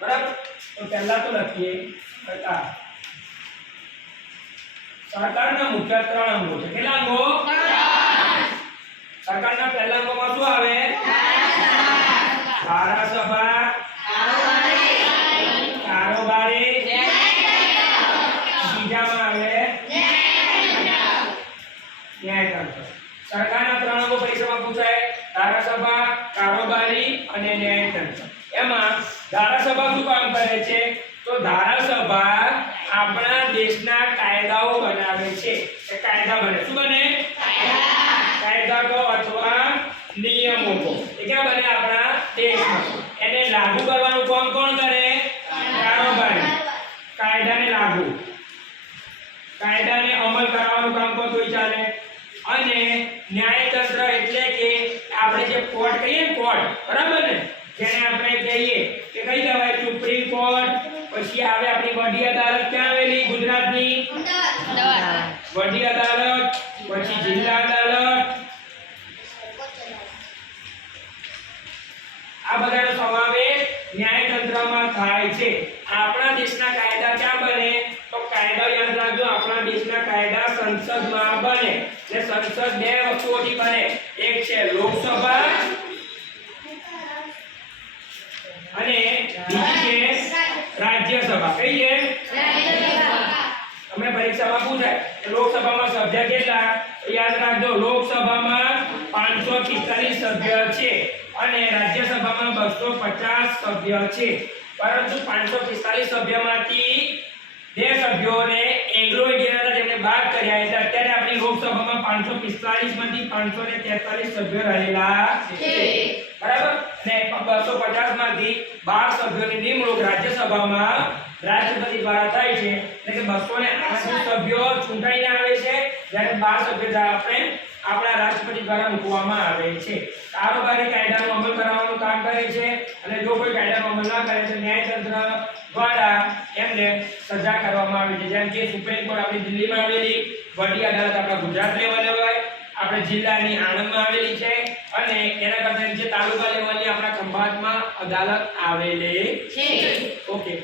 બરાબર તો પહેલા તો લખીએ સરકાર સરકારના મુખ્ય 3 અંગો છે કેટલા અંગો સરકારના પહેલા અંગોમાં શું આવે ધારાસભા કારોબારી બીજામાં આવે ન્યાયતંત્ર સરકારના 3 અંગો પરીક્ષામાં પૂછાય ધારાસભા કારોબારી અને ન્યાયતંત્ર એમાં ધારાસભા શું કામ કરે છે તો ધારાસભા આપણા દેશના કાયદાઓ બનાવે છે એ કાયદા બને શું બને કાયદા કો અથવા નિયમો કો એ ક્યાં બને આપણા દેશમાં એને લાગુ કરવાનું કામ કોણ કરે કારોબારી કાયદાને અમલ કરાવવાનું કામ કોણ કોઈ ચાલે અને ન્યાયતંત્ર એટલે કે આપણે જે કોર્ટ કહીએ ને કોર્ટ બરાબર ને જેને આપણે કહીએ કે કઈ કહેવાય સુપ્રીમ કોર્ટ પછી આવે આપણી વડી અદાલત ક્યાં આવેલી ગુજરાતની અમદાવાદ વડી અદાલત પછી જિલ્લા અદાલત આ બધાનો સમાવેશ ન્યાયતંત્રમાં થાય છે આપણા દેશના કાયદા ક્યાં બને તો કાયદા યાદ રાખજો આપણા દેશના કાયદા સંસદમાં બને ને સંસદ બે વસ્તુઓથી બને એક છે લોકસભા અને બીજી છે રાજ્યસભા કઈ છે રાજ્યસભા તમને પરીક્ષામાં પૂછાય કે લોકસભામાં સભ્ય કેટલા યાદ રાખજો લોકસભામાં 545 સભ્ય છે અને રાજ્યસભામાં 250 સભ્ય છે પરંતુ 545 સભ્યમાંથી બે સભ્યોને એંગ્લો ઇન્ડિયન હતા જેમને બાદ કર્યા એટલે અત્યારે આપણી લોકસભામાં 545 માંથી 543 સભ્યો રહેલા છે બરાબર ને 250 માંથી 12 સભ્યોની નિમણૂક રાજ્યસભામાં રાષ્ટ્રપતિ દ્વારા થાય છે એટલે કે 208 સભ્યો ચૂંટાઈને આવે છે જ્યારે 12 સભ્યો આપણે આપણા રાષ્ટ્રપતિ દ્વારા મૂકવામાં આવે છે કારોબારી કાયદાનો અમલ કરાવવાનું કામ કરે છે અને જો કોઈ કાયદાનો અમલ ના કરે તો ન્યાયતંત્ર દ્વારા એમને સજા કરવામાં આવે છે જેમ કે સુપ્રીમ કોર્ટ આપણી દિલ્હીમાં આવેલી વડી અદાલત આપણા ગુજરાત લેવલે હોય આપણે જિલ્લાની આણંદમાં આવેલી છે અને એના કરતા નીચે તાલુકા લેવલની આપણા ખંભાતમાં અદાલત આવેલી છે ઓકે